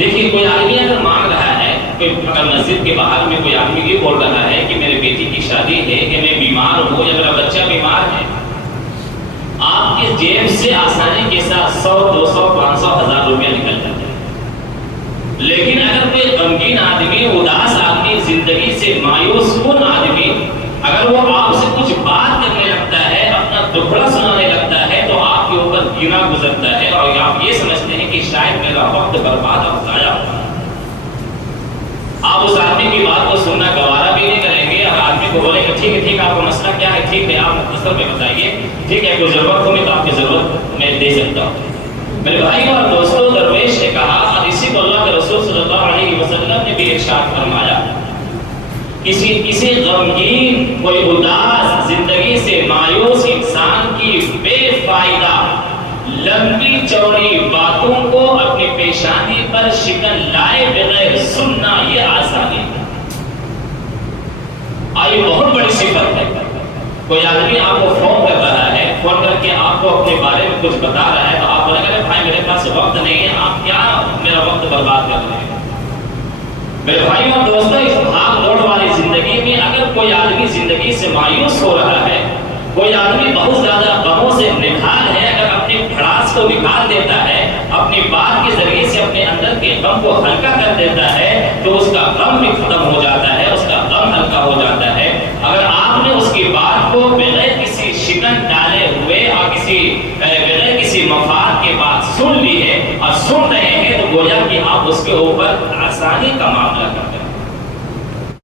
देखिए कोई आदमी अगर मांग रहा है, कोई अगर मस्जिद के बाहर में कोई आदमी ये बोल रहा है कि मेरे बेटी की शादी है, कि मैं बीमार हूँ या मेरा बच्चा बीमार है, आपके जेब से आसानी के साथ 100, 200, 500, 1000 रुपया निकल जाता है। लेकिन अगर कोई गमगीन आदमी, उदास आदमी, जिंदगी से मायूस कुन आदमी अगर वो आपसे कुछ बात करने लगता है, अपना दुखड़ा सुनाने लगता है, तो आपके ऊपर गिना गुजरता है और आप ये समझते हैं कि शायद मेरा वक्त बर्बाद और जाया हुआ। आप उस आदमी की बात को सुनना गवारा भी नहीं करेंगे और आदमी को बोलेंगे ठीक है, आपको मसला क्या है, ठीक है आप मुख्तसर में बताइए, ठीक है कोई जरूरत हो तो आपकी जरूरत मैं दे सकता हूँ। मेरे भाई और दोस्तों, दरवेश ने कहा और इसी को अल्लाह के रसूल सल्लल्लाहु अलैहि वसल्लम ने भी इरशाद फरमाया, किसी गमगीन, कोई उदास, जिंदगी से मायूस इंसान की बेफायदा लंबी चौड़ी बातों को अपनी पेशानी पर शिकन लाए बगैर सुनना ये आसानी है। आई बहुत बड़ी सिफत है। कोई आदमी आपको फोन कर रहा है, फोन करके आपको अपने बारे में कुछ बता रहा है, तो आप बोलेंगे भाई मेरे पास वक्त नहीं है, आप क्या मेरा वक्त बर्बाद कर रहे हैं। मेरे भाई और दोस्तों, इस भाग दौड़ वाली जिंदगी में अगर कोई आदमी जिंदगी से मायूस हो रहा है, कोई आदमी बहुत ज्यादा गमों से निकाल है, अगर अपनी भड़ास को निकाल देता है, अपनी बात के जरिए से अपने अंदर के गम को हल्का कर देता है, तो उसका गम भी खत्म हो जाता है, उसका गम हल्का हो जाता है। अगर आपने उसकी बात को बगैर किसी शिकन डाले हुए और बगैर किसी मफाद के बाद सुन ली है और सुन रहे हैं, तो गोया कि आप उसके ऊपर आसानी का मामला कर